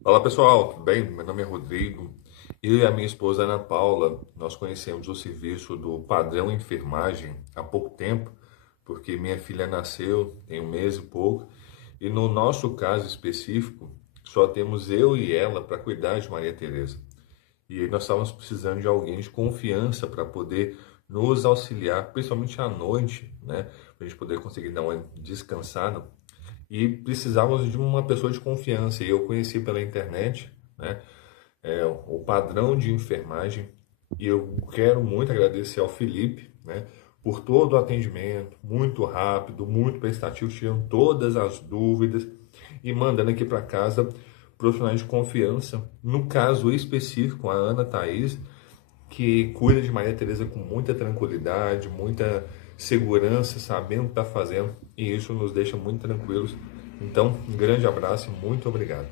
Fala pessoal, tudo bem? Meu nome é Rodrigo. Eu e a minha esposa Ana Paula, nós conhecemos o serviço do Padrão Enfermagem há pouco tempo, porque minha filha nasceu tem um mês e pouco, e no nosso caso específico, só temos eu e ela para cuidar de Maria Tereza. E aí nós estávamos precisando de alguém de confiança para poder nos auxiliar, principalmente à noite, né? Para a gente poder conseguir dar uma descansada e precisávamos de uma pessoa de confiança. E eu conheci pela internet, né, o padrão de enfermagem. E eu quero muito agradecer ao Felipe, né, por todo o atendimento, muito rápido, muito prestativo, tirando todas as dúvidas e mandando aqui para casa profissionais de confiança. No caso específico, a Ana Thaís, que cuida de Maria Tereza com muita tranquilidade, muita segurança, sabendo o que está fazendo, e isso nos deixa muito tranquilos. Então, um grande abraço e muito obrigado.